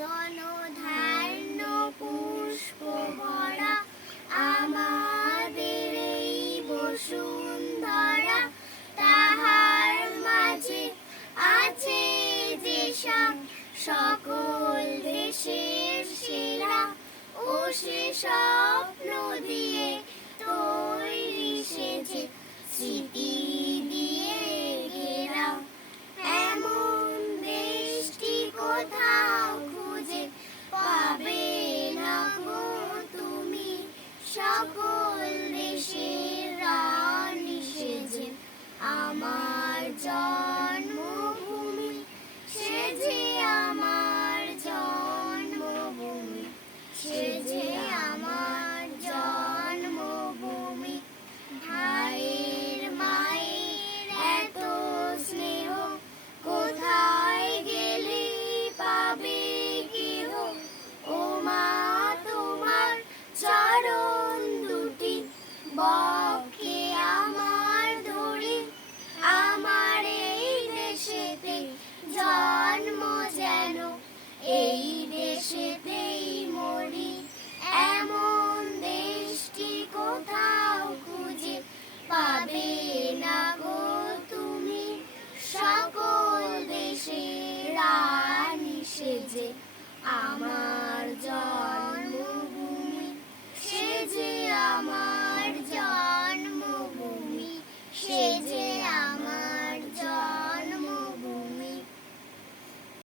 দনধান্য পুষ্প ভরা আমাদের এই বসুন্ধরা, তাহার মাঝে আছে যে সকল দেশের সেরা, ও সে স্বপ্ন দিয়ে তৈরি সেজে স্মৃতি দিয়ে ঘেরা। এমন দেশটি কোথাও খুঁজে পাবে না গো তুমি, সকল দেশের রানী সেজে আমার জয়।